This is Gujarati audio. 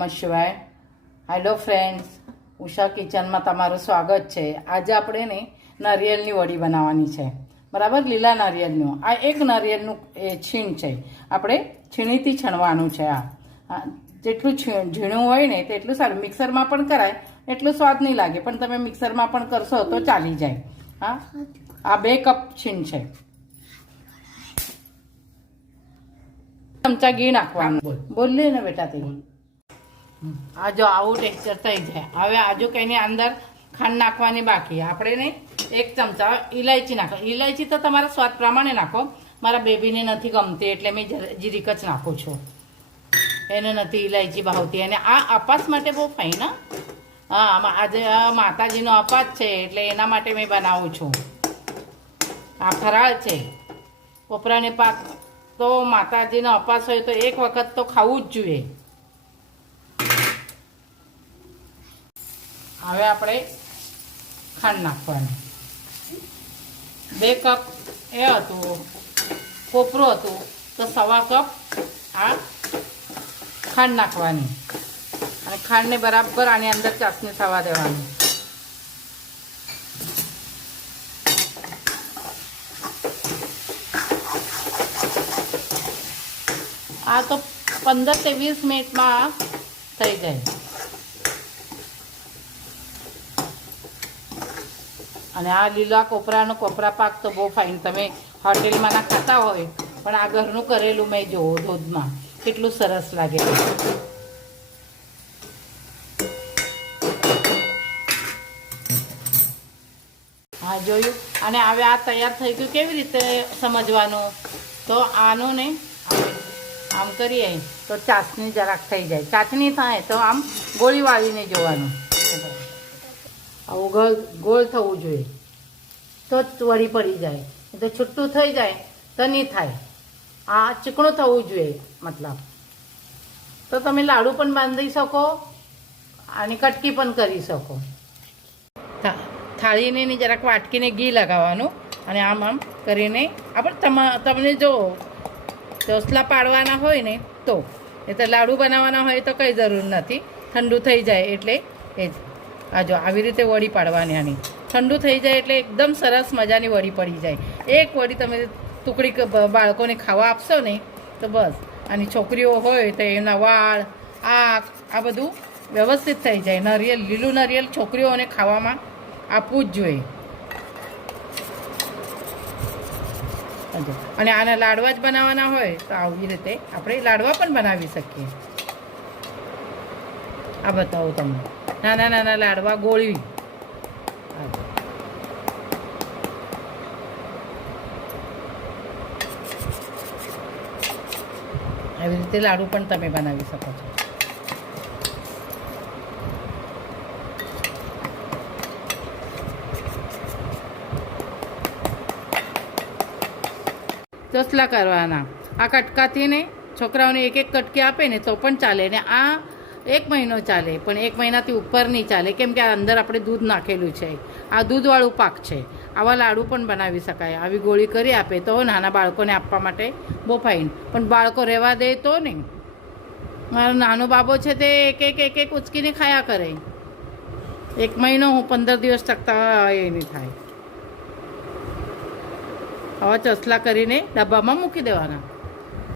નમઃ શિવાય. હેલો ફ્રેન્ડ્સ, ઉષા કિચનમાં તમારું સ્વાગત છે. આજે આપણે ને નારિયેળની વડી બનાવવાની છે, બરાબર? લીલા નારિયેળનું આ એક નારિયેળનું છીણ છે. આપણે છીણીથી છણવાનું છે. આ જેટલું ઝીણું હોય ને તેટલું સારું. મિક્સરમાં પણ કરાય, એટલું સ્વાદ નહીં લાગે, પણ તમે મિક્સરમાં પણ કરશો તો ચાલી જાય. હા, આ 2 કપ છીણ છે. ચમચા ઘી નાખવાનું. બોલ લે ને બેટા તે. આ જો આવું ટેક્સચર થઈ જાય. હવે આજુ કંઈની અંદર ખાંડ નાખવાની બાકી. આપણે ને 1 ચમચા ઇલાયચી નાખો. ઇલાયચી તો તમારા સ્વાદ પ્રમાણે નાખો. મારા બેબીને નથી ગમતી એટલે મેં જીરીક જ નાખું છું. એને નથી ઇલાયચી ભાવતી. અને આ અપાસ માટે બહુ ફાઇન. હા, આજે માતાજીનો અપાસ છે એટલે એના માટે મેં બનાવું છું. આ ફરાળ છે. કોપરાને પાક તો માતાજીનો અપાસ હોય તો એક વખત તો ખાવું જ જોઈએ. હવે આપણે ખાંડ નાખવાની. 2 કપ એ હતું, કોપરું હતું તો 1.25 કપ આ ખાંડ નાખવાની. અને ખાંડને બરાબર આની અંદર ચાસણી થવા દેવાની. આ તો 15 થી 20 મિનિટમાં થઈ જાય. અને આ લીલા કોપરાનો કોપરા પાક તો બહુ ફાઇન. તમે હોટેલમાં ના ખાતા હોય પણ આ ઘરનું કરેલું મેં જોવો દૂધમાં કેટલું સરસ લાગે. હા, જોયું. અને હવે આ તૈયાર થઈ ગયું. કેવી રીતે સમજવાનું? તો આનું ને આમ કરીએ તો ચાસણી જરાક થઈ જાય. ચાસણી થાય તો આમ ગોળી વાળીને જોવાનું. આવું ગોળ થવું જોઈએ તો જ વળી પડી જાય. તો છૂટું થઈ જાય તો નહીં થાય. આ ચીકણું થવું જોઈએ મતલબ. તો તમે લાડુ પણ બાંધી શકો અને કટકી પણ કરી શકો. થાળીને જરાક વાટકીને ઘી લગાવવાનું અને આમ આમ કરીને આપણે તમને જો ચોસલા પાડવાના હોય ને તો, એ તો લાડુ બનાવવાના હોય તો કંઈ જરૂર નથી. ઠંડુ થઈ જાય એટલે એ જ. આ જો આવી રીતે વડી પાડવાની. આની ઠંડુ થઈ જાય એટલે એકદમ સરસ મજાની વડી પડી જાય. એક વડી તમે ટુકડી બાળકોને ખાવા આપશો ને તો બસ. આની છોકરીઓ હોય તો એના વાળ આ બધું વ્યવસ્થિત થઈ જાય. નારિયેળ, લીલું નારિયેળ છોકરીઓને ખાવામાં આપવું જ જોઈએ. અને આના લાડવા જ બનાવવાના હોય તો આવી રીતે આપણે લાડવા પણ બનાવી શકીએ. આ બતાવું તમને. નાના નાના લાડવા ગોળવી. આવી રીતે લાડુ પણ તમે બનાવી શકો છો. ચોસલા કરવાના. આ કટકાથી ને છોકરાઓને 1 કટકી આપે ને તો પણ ચાલે. ને આ 1 મહિનો ચાલે, પણ 1 મહિનાથી ઉપર નહીં ચાલે, કેમ કે આ અંદર આપણે દૂધ નાખેલું છે. આ દૂધવાળું પાક છે. આવા લાડુ પણ બનાવી શકાય. આવી ગોળી કરી આપે તો નાના બાળકોને આપવા માટે બહુ ફાઇન. પણ બાળકો રહેવા દે તો નહીં. મારો નાનો બાબો છે તે એક ઉચકીને ખાયા કરે. 1 મહિનો હું 15 દિવસ ટકતા એ નહીં થાય. આવા ચોસલા કરીને ડબ્બામાં મૂકી દેવાના.